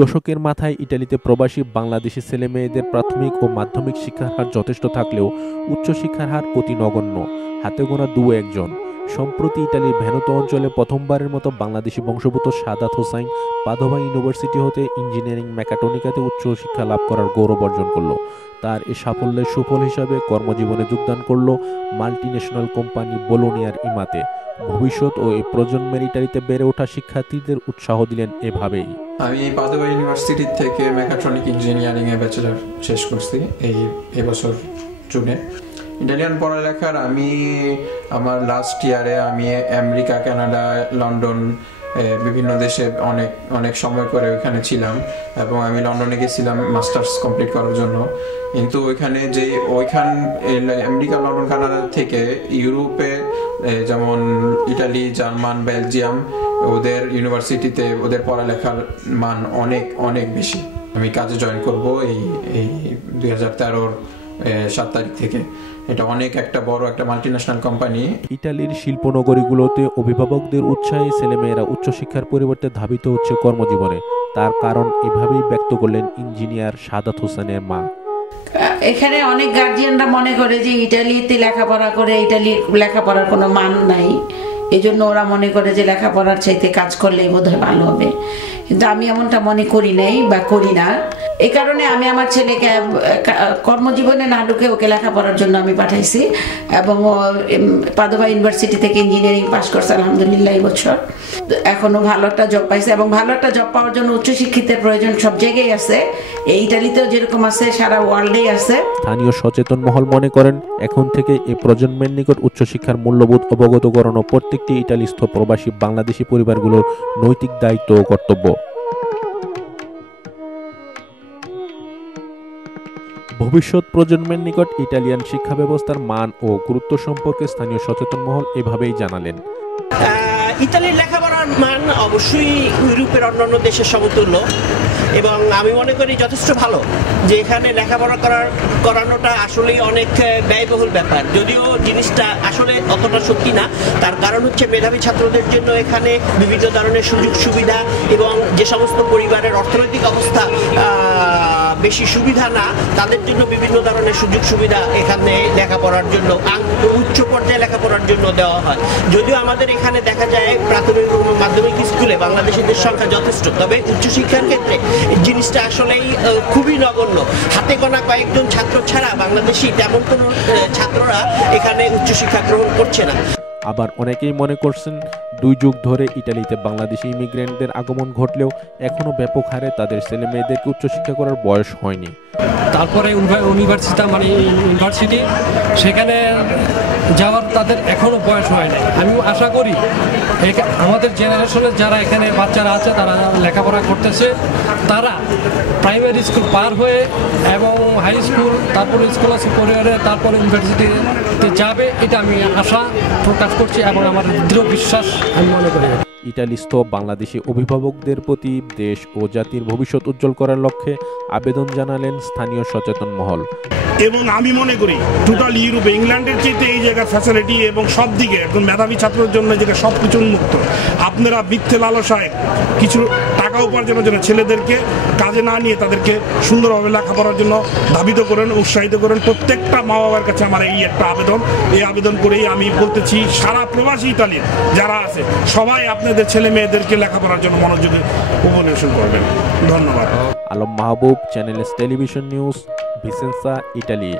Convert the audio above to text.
দশকের মাথায় ইটালিতে প্রবাসী বাংলাদেশি ছেলেমেয়েদের প্রাথমিক ও মাধ্যমিক শিক্ষার হার যথেষ্ট থাকলেও উচ্চশিক্ষার হার অতি নগণ্য, হাতে গোনা দু-একজন। সম্প্রতি ইটালির ভেনেতো অঞ্চলে প্রথমবারের মতো বাংলাদেশি বংশোদ্ভূত সাদাত হোসাইন পাদোভা ইউনিভার্সিটি হতে ইঞ্জিনিয়ারিং মেকাট্রনিকাতে উচ্চশিক্ষা লাভ করার গৌরব অর্জন করল। তার এ সাফল্যের সুফল হিসাবে কর্মজীবনে যোগদান করল মাল্টিন্যাশনাল কোম্পানি বোলোনিয়ার ইমাতে। ভবিষ্যৎ ও এই প্রজন্মের ইটালিতে বেড়ে ওঠা শিক্ষার্থীদের উৎসাহ দিলেন এভাবেই। আমি পাদোভা ইউনিভার্সিটি থেকে মেকাট্রনিক ইঞ্জিনিয়ারিং এ ব্যাচেলর শেষ করছি এই বছর জুনে। ইটালিয়ান পড়ালেখার আমি আমার লাস্ট ইয়ারে আমি আমেরিকা, কানাডা, লন্ডন বিভিন্ন দেশে অনেক সময় করে ওইখানে ছিলাম এবং আমি লন্ডনে গেছিলাম মাস্টার্স কমপ্লিট করার জন্য। কিন্তু ওইখানে আমেরিকা, লন্ডন, কানাডা থেকে ইউরোপে যেমন ইটালি, জার্মান, বেলজিয়াম ওদের ইউনিভার্সিটিতে ওদের পড়ালেখার মান অনেক বেশি। আমি কাজে জয়েন করব এই 2013-র 7 তারিখ থেকে। এটা একটা বড় একটা মাল্টিন্যাশনাল কোম্পানি। ইটালির শিল্পনগরীগুলোতে অভিভাবকদের উৎসাহে ছেলেমেয়েরা উচ্চশিক্ষার পরিবর্তে ধাবিত হচ্ছে কর্মজীবনে। তার কারণ এভাবেই ব্যক্ত করলেন ইঞ্জিনিয়ার সাদাত হোসেনের মা। এখানে অনেক গার্জিয়ানরা মনে করে যে ইটালিতে লেখাপড়া করে ইটালির লেখাপড়ার কোনো মান নাই, এজন্য ওরা মনে করে যে লেখাপড়ার চাইতে কাজ করলেই বোধহয় ভালো হবে। কিন্তু আমি এমনটা মনে করি নাই বা করি না। এই কারণে আমি আমার ছেলেকে কর্মজীবনে না ঢুকে ওকে লেখাপড়ার জন্য আমি পাঠাইছি এবং ও পাদোভা ইউনিভার্সিটি থেকে ইঞ্জিনিয়ারিং পাশ করছে আলহামদুলিল্লাহ এই বছর। এখনো ভালো একটা জব পাইছে এবং ভালো একটা জব পাওয়ার জন্য উচ্চশিক্ষিতের প্রয়োজন সব জায়গায় আছে। এই ইটালিতেও যেরকম আছে সারা ওয়ার্ল্ডেই আছে। স্থানীয় সচেতন মহল মনে করেন এখন থেকে এই প্রজন্মের নিকট উচ্চশিক্ষার মূল্যবোধ অবগত করানো প্রত্যেকটি ইটালিস্থ প্রবাসী বাংলাদেশি পরিবারগুলোর নৈতিক দায়িত্ব ও কর্তব্য। ভবিষ্যৎ প্রজন্মের নিকট ইটালিয়ান শিক্ষা ব্যবস্থার মান ও গুরুত্ব সম্পর্কে স্থানীয় সচেতন মহল এভাবেই জানালেন। ইতালির লেখাপড়ার মান অবশ্যই ইউরোপের অন্যান্য দেশের সমতুল্য এবং আমি মনে করি যথেষ্ট ভালো। যে এখানে লেখাপড়া করানোটা আসলেই অনেক ব্যয়বহুল ব্যাপার, যদিও জিনিসটা আসলে অতটা সত্যি না। তার কারণ হচ্ছে মেধাবী ছাত্রদের জন্য এখানে বিভিন্ন ধরনের সুযোগ সুবিধা এবং যে সমস্ত পরিবারের অর্থনৈতিক অবস্থা বেশি সুবিধা না, তাদের জন্য বিভিন্ন ধরনের সুযোগ সুবিধা এখানে লেখাপড়ার জন্য উচ্চ পর্যায়ে লেখাপড়ার জন্য দেওয়া হয়। যদিও আমাদের এখানে দেখা যায় প্রাথমিক ও মাধ্যমিক স্কুলে বাংলাদেশিদের সংখ্যা যথেষ্ট, তবে উচ্চশিক্ষার ক্ষেত্রে জিনিসটা আসলেই খুবই নগণ্য। হাতে গোনা কয়েকজন ছাত্র ছাড়া বাংলাদেশি তেমন কোনো ছাত্ররা এখানে উচ্চশিক্ষা গ্রহণ করছে না। আবার অনেকেই মনে করছেন 2 যুগ ধরে ইটালিতে বাংলাদেশি ইমিগ্রেন্টদের আগমন ঘটলেও এখনো ব্যাপক হারে তাদের ছেলে মেয়েদেরকে উচ্চশিক্ষা করার বয়স হয়নি। তারপরে ইউনিভার্সিটি সেখানে যাওয়ার তাদের এখনো বয়স হয় না। আমি আশা করি আমাদের জেনারেশনের যারা এখানে বাচ্চারা আছে তারা লেখাপড়া করতেছে, তারা প্রাইমারি স্কুল পার হয়ে এবং হাই স্কুল, তারপরে স্কুল সুপিরিয়রে, তারপরে ইউনিভার্সিটিতে যাবে, এটা আমি আশা প্রকাশ করছি এবং আমার দৃঢ় বিশ্বাস আমি মনে করি। ইটালিস্থ বাংলাদেশি অভিভাবকদের প্রতি দেশ ও জাতির ভবিষ্যৎ উজ্জ্বল করার লক্ষ্যে আবেদন জানালেন স্থানীয় সচেতন মহল। এবং আমি মনে করি টোটাল ইউরোপে ইংল্যান্ডের চেয়ে এই জায়গার ফ্যাসিলিটি এবং সব দিকে একজন মেধাবী ছাত্রের জন্য এই জায়গায় সব কিছু উন্মুক্ত। আপনারা মিথ্যে লালসায় কিছু টাকা উপার্জনের জন্য ছেলেদেরকে কাজে না নিয়ে তাদেরকে সুন্দরভাবে লেখাপড়ার জন্য ধাবিত করেন, উৎসাহিত করেন। প্রত্যেকটা মা বাবার কাছে আমার এই একটা আবেদন। এই আবেদন করেই আমি বলতেছি সারা প্রবাসী ইতালির যারা আছে সবাই আপনাদের ছেলে মেয়েদেরকে লেখাপড়ার জন্য মনোযোগী উপন্যাসন করবেন। ধন্যবাদ। Alam Mahbub, channel S television news, Vicenza, Italy.